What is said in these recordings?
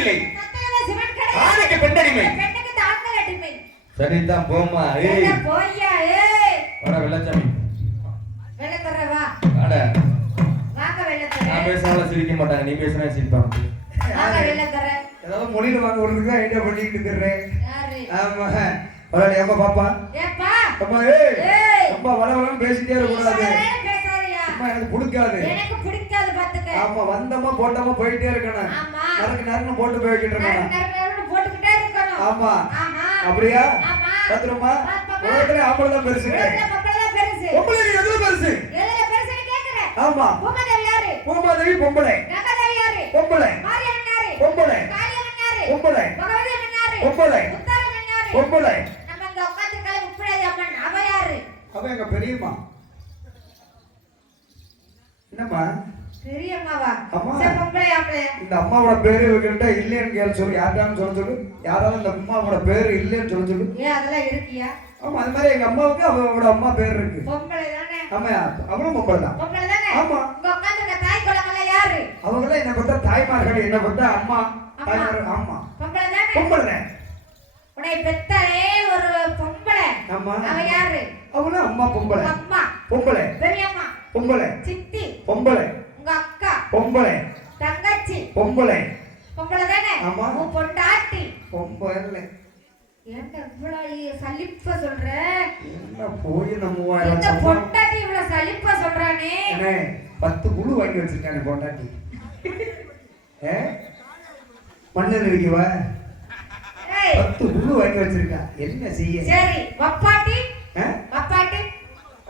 கடை ஆணைக்கு பெண்ணடிமை சரிதான் போம்மா ஏய். என்ன போய்யா ஏய். வர வெள்ளச்சாமி. வெள்ளத்தர வா வாட. வாங்க நான் பேசினாலும் சிரிக்க மாட்டாங்க நீ பேசினா சிரிப்பாங்க வாங்க வெள்ளத்தர. ஏதாவது மொழியில வாங்க விடுறதுக்கு ஐடியா பண்ணிட்டு இருக்கிறேன். ஆமா. பரவாயில்ல ஏப்பா பாப்பா. ஏப்பா? அம்மா ஏய். ரொம்ப வள வளன்னு பேசிட்டே அம்மா எனக்கு பிடிக்காது எனக்கு பிடிக்காது பாத்துக்க ஆமா வந்தமா போட்டமா போயிட்டே இருக்கணும். ஆமா. நறுக்கு நறுக்கு போட்டு போய்கிட்டு நறு இருக்கணும் போட்டுக்கிட்டே ஆமா. அப்படியா? பத்திரமா. உலகத்துல ஆம்பளை தான் பெருசு பெருசு. பொம்பளை எதுல பெருசு? எதுல பெருசுன்னு கேக்குறேன். ஆமா. பூமாதேவி யாரு? பூமாதேவி பொம்பளை. யாரு? பொம்பளை. மாரியம்மன் யாரு? பொம்பளை. காளியம்மன் யாரு? பொம்பளை. பகவதி அம்மன் யாரு? பொம்பளை. முத்தாரம்மன் யாரு? பொம்பளை. நம்ம இங்க உட்கார்ந்திருக்கால முப்படாதி அம்மன். அவ யாரு? அவ எங்க பெரியம்மா. என்னம்மா? பெரியம்மாவா? அம்மா. சரி பொம்பளை ஆம்பளை இந்த அம்மாவோட பேரு இவகிட்ட இல்லைன்னு கேள்வி சொல்லு. யார்டான்னு சொல்ல சொல்லு. யாராவது இந்த அம்மாவோட பேரு இல்லைன்னு சொல்ல சொல்லு. ஏன் அதெல்லாம் இருக்கியா? ஆமா அது மாதிரி எங்க அம்மாவுக்கு அவளோட அம்மா பேர் இருக்கு. பொம்பளை தானே? ஆமா அவளும் பொம்பளை தான். பொம்பளை தானே? ஆமா. இங்க உட்கார்ந்திருக்க தாய் குளங்கள்ல யாரு? அவங்களாம் என்ன பார்த்தா தாய்மார்கள் என்ன பார்த்தா அம்மா அம்மா. தாய்மார்கள் ஆமா பொம்பளை தானே? பொம்பளை. உன்னை ஒரு பொம்பளை. ஆமா. அவ யாரு? அவளும் அம்மா பொம்பளை. உங்க அம்மா. பொம்பளை. பெரியம்மா. பொம்பளை. சித்தி. பொம்பளை. உங்க அக்கா. பொம்பளை. தங்கச்சி. பொம்பளை. பொம்பளை தானே? ஆமா. உன் பொண்டாட்டி. பொம்பளை. ஏன்டா இவ்வளவு சலிப்பா சொல்ற? என்ன போய் நம்ம இந்த. பொண்டாட்டி இவ்வளவு சலிப்பா சொல்றானே? அண்ணே, பத்து குழு வாங்கி வச்சிருக்கானே பொண்டாட்டி. ஏ? மண்ணில் இருக்கவா பத்து குழு வாங்கி வச்சிருக்கா. என்ன செய்ய? சரி? வப்பாட்டி.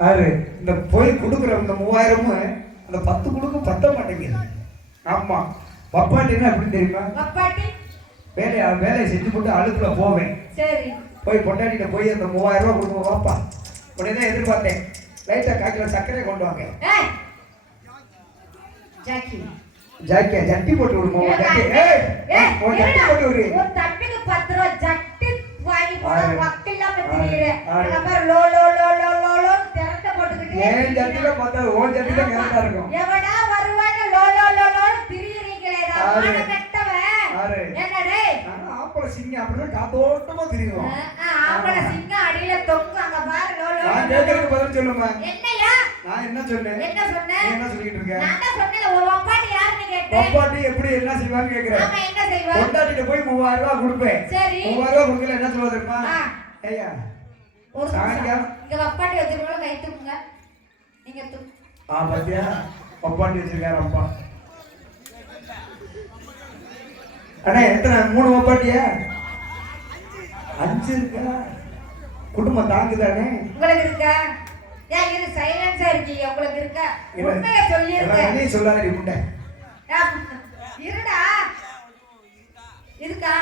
ஆறு இந்த போய் கொடுக்குற இந்த மூவாயிரமும் அந்த பத்து குழுக்கும் பத்த மாட்டேங்குது. ஆமா. பப்பாட்டின்னா எப்படி தெரியுமா? வப்பாட்டி? வேலையை வேலையை செஞ்சு போட்டு அழுக்குல போவேன். சரி. போய் பொண்டாட்டிட்ட போய் அந்த மூவாயிரம் ரூபாய் கொடுக்க வாப்பா உடனே எதிர்பார்த்தேன். லைட்டா காக்கில சர்க்கரை கொண்டு வாங்க. ஜாக்கி. ஜாக்கியா ஜட்டி போட்டு விடுமா ஜட்டி? ஏய். போட்டு விடு. தம்பிக்கு பத்து ரூபா ஜட்டி வாங்கி போட. வக்கில்லாம ஆறு. இருக்கீங்க. ஜட்டில பார்த்தா உன் ஜட்டி தான் கரெக்டா இருக்கும் எவனா வருவான்னு லோ, லோ, லோ, லோன்னு திரியிறீங்களே, ஆறு. கெட்டவன். ஆறு. என்ன டேய்? ஆம்பளை சிங்க அப்படிதான் காத்தோட்டமா தெரியும் ஆம்பளை சிங்கம் அடியில தொங்கும், அங்க பாரு, லோ, லோ, நான் லோ, லோ. கேட்கறதுக்கு பதில் சொல்லுமா என்னய்யா? நான் என்ன சொன்னேன் என்ன சொன்ன? நீ என்ன சொல்லிட்டு இருக்க நான் தான் சொன்னேன்ல, உன் அப்பாட்டி யாருன்னு கேட்டேன். பொப்பாட்டி எப்படி என்ன செய்வான்னு கேக்குறேன் ஆமா, என்ன செய்வா? பொண்டாட்டிட்ட போய் மூவாயிரம் ரூபாய் கொடுப்பேன் சரி. மூவாயிரம் ரூபாய் கொடுக்கல என்ன சொல்லுவா தெரியுமா. ஐயா ஒரு. சாயங்காலம். இங்க வப்பாட்டி வச்சிருக்கோம் கை தூக்குங்க ஆ பாத்தியா? பப்பாட்டி வச்சிருக்காரு அப்பா. அண்ணா எத்தனை? மூணு பப்பாட்டியா அஞ்சு இருக்கா? குடும்பம் தாங்குதானே? உங்களுக்கு இருக்கா? ஏன் இது சைலன்ஸா இருக்கீங்க. உங்களுக்கு இருக்கா. உண்மையை சொல்லிருங்க. நீ சொல்லாதடி முட்டை இருடா. இருக்கா.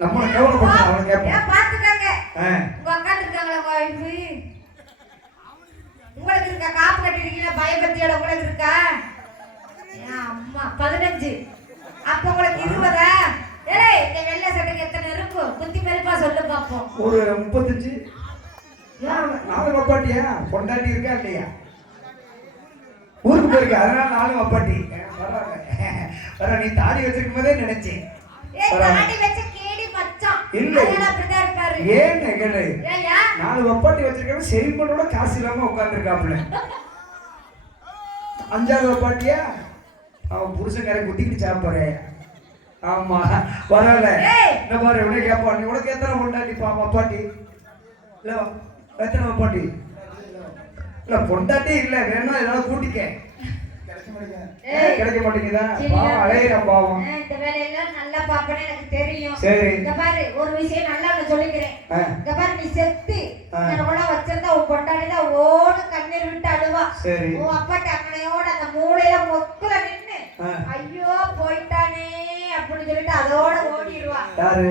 நம்மளை கவலைப்படுத்த அவனை பாத்துக்கங்க ஆ. உங்க உட்காந்து இருக்காங்களா? உங்களுக்கு இருக்கா? காப்பு கட்டிருக்கீங்களா பயபக்தியோட உங்களுக்கு இருக்கா? அம்மா பதினஞ்சு. அப்ப உங்களுக்கு இருபதா? ஏய் இந்த வெள்ளை சட்டைக்கு எத்தனை இருக்கும்? குத்தி பெருப்பா சொல்லு பாப்போம். ஒரு முப்பத்தஞ்சு. நாலு பப்பாட்டியா பொண்டாட்டி இருக்கா இல்லையா? ஊருக்கு போயிருக்க அதனால பப்பாட்டி பரவாயில்ல. பரவாயில்ல நீ தாடி வச்சிருக்கும் போதே நினைச்சேன். ஏய் பரவாயில்ல. தாடி வச்ச கேடி மச்சான். இல்லை. ஏன் ஏய்யா நாலு பப்பாட்டி வச்சிருக்கவன் செல்மனோட காசு இல்லாம உட்காந்துருக்காப்புல அஞ்சாவது பப்பாட்டியா அவன் புருஷன்காரை குத்திக்கிட்டு சாப்பிடுற ஆமா பரவாயில்ல. இந்த பாரு இவனே கேட்பான். நீ உனக்கு எத்தனை பொண்டாட்டி? பா பப்பாட்டி இல்ல எத்தனை பப்பாட்டி இல்ல பொண்டாட்டி இல்ல வேணும்னா ஏதாவது கூட்டிக்க. கிடைக்க மாட்டேங்குதா. பாவம் இந்த வேலையெல்லாம் நல்லா பாப்பேன்னு எனக்கு தெரியும். சரி. இந்த பாரு ஒரு விஷயம் நல்லா நான் சொல்லிக்கிறேன். ஆ, இந்த பாரு நீ செத்து. ஆ. கூட வச்சிருந்தா உன் கொண்டாடி தான் ஓடு கண்ணீர் விட்டு அழுவா. சரி. உன் அப்பாட்ட அங்கனையோட அந்த மூளையில மொக்குல நின்னு. ஐயோ போயிட்டானே அப்படின்னு சொல்லிட்டு அதோட ஓடிடுவா.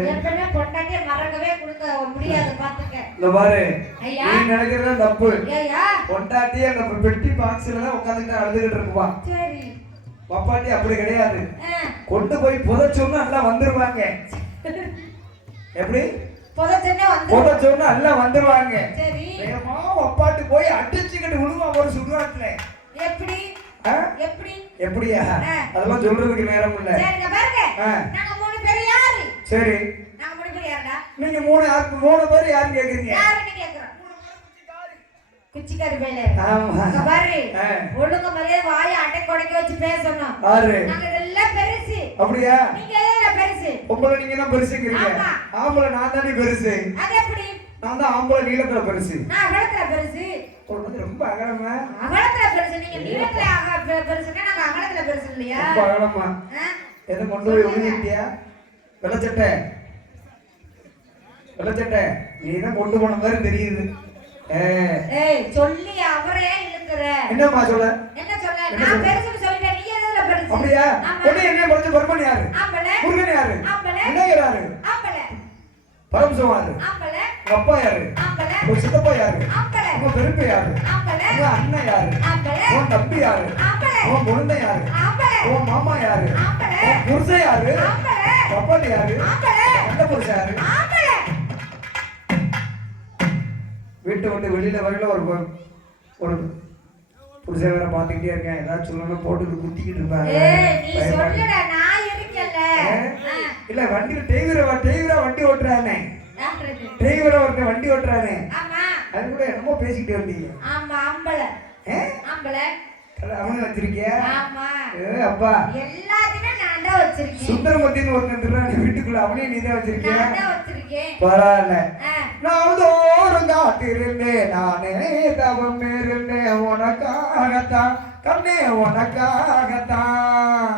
ஏற்கனவே பொண்டாட்டிய மறக்கவே கொடுக்க முடியாது பாத்துக்க இந்த பாரு. நீ நினைக்கிறதா தப்பு. ஏயா பொண்டாட்டி அந்த பெட்டி பாக்ஸ்ல தான் உட்காந்துட்டு அழுதுகிட்டு இருக்குவா? பப்பாட்டி அப்படி கிடையாது. கொண்டு போய் புதைச்சோம்னா எல்லாம் வந்துருவாங்க. எப்படி? புதைச்சோம்னா எல்லாம் வந்துருவாங்க. வேகமா பப்பாட்டி போய் அடிச்சுக்கிட்டு விழுவா ஒரு சுடுகாட்டுல. எப்படி? எப்படி? எப்படியா. அதெல்லாம் சொல்றதுக்கு நேரம் இல்ல. சரிங்க பாருங்க. ஆ. நாங்க மூணு பேர் யாரு? சரி. நாங்க மூணு பேர் யாருடா? நீங்க மூணு மூணு பேர் யாரு கேக்குறீங்க? யாருன்னு கேக்குறோம் குச்சிக்காரி. இங்க பாரு. ஒழுங்கு மரியாதை வாயை அடை கொடைக்க வச்சு பேசணும். ஆறு. நாங்க இதெல்லாம் பெருசு. அப்படியா? நீங்க எதுல பெருசு? பொம்பளை நீங்க தான் பெருசுங்கிறீங்க. ஆமா. ஆம்பளை நான் தானே பெருசு. அது எப்படி? நான் தான் ஆம்பளை நீளத்துல பெருசு. நான் அகலத்துல பெருசு. ரொம்ப அகலமா? அகலத்துல பெருசு. நீங்க நீளத்துல பெருசுன்னா நாங்க அகலத்துல பெருசு இல்லையா? ரொம்ப அகலமா? எதை கொண்டு போய் ஒழுங்கிட்டியா வெள்ளச்சட்டை. வெள்ளச்சட்டை. நீ தான் கொண்டு போன மாதிரி தெரியுது. ஏய் சொல்லி அவரே இழுக்கிற என்னம்மா சொல்ல என்ன சொல்ல என்ன நான் சொல்ல? பெருசுன்னு சொல்லிட்டேன் நீ எதுல பெருசு அப்படியா ஆமா. உடனே என்ன குறைஞ்ச பரமன் யாரு ஆம்பளை முருகன் யாரு ஆம்பளை விநாயகர் யாரு ஆம்பளை பரமசிவம் யாரு ஆம்பளை உங்க அப்பா யாரு ஆம்பளை உங்க சித்தப்பா யாரு ஆம்பளை உங்க பெருப்பை யாரு ஆம்பளை உங்க அண்ணன் யாரு ஆம்பளை உன் தம்பி யாரு ஆம்பளை உன் பொண்ணு யாரு ஆம்பளை உன் மாமா யாரு ஆம்பளை உன் புருஷன் யாரு ஆம்பளை யாரு ஆம்பளை அந்த புருஷன் யாரு வீட்டை விட்டு வெளியில வரையில ஒரு ஒரு புருஷன் வேற பாத்துக்கிட்டே இருக்கேன். ஏதாவது சொல்லணும் போட்டு குத்திக்கிட்டு இருப்பாங்க. நான்? இல்ல வண்டியில டிரைவரை டிரைவரா வண்டி ஓட்டுறானே. டிரைவரா ஒருத்தன் வண்டி ஓட்டுறானே. அது கூட என்னமோ பேசிக்கிட்டே வந்தீங்க. ஆமா ஆம்பளை? ஆம்பளை. அவனை வச்சிருக்கியா? ஆமா. ஏ அப்பா. எல்லாத்தையுமே நான் தான் வச்சிருக்கேன். சுந்தரமூர்த்தின்னு ஒருத்தன் திருறான் வீட்டுக்குள்ள அவனையும் நீ தான் வச்சிருக்கியா? நான் பரவாயில்ல. ஆ. நாள்தோறும் காத்திருந்தேன் நானே தவம் இருந்தேன் உனக்காகத்தான் கண்ணே உனக்காகத்தான்.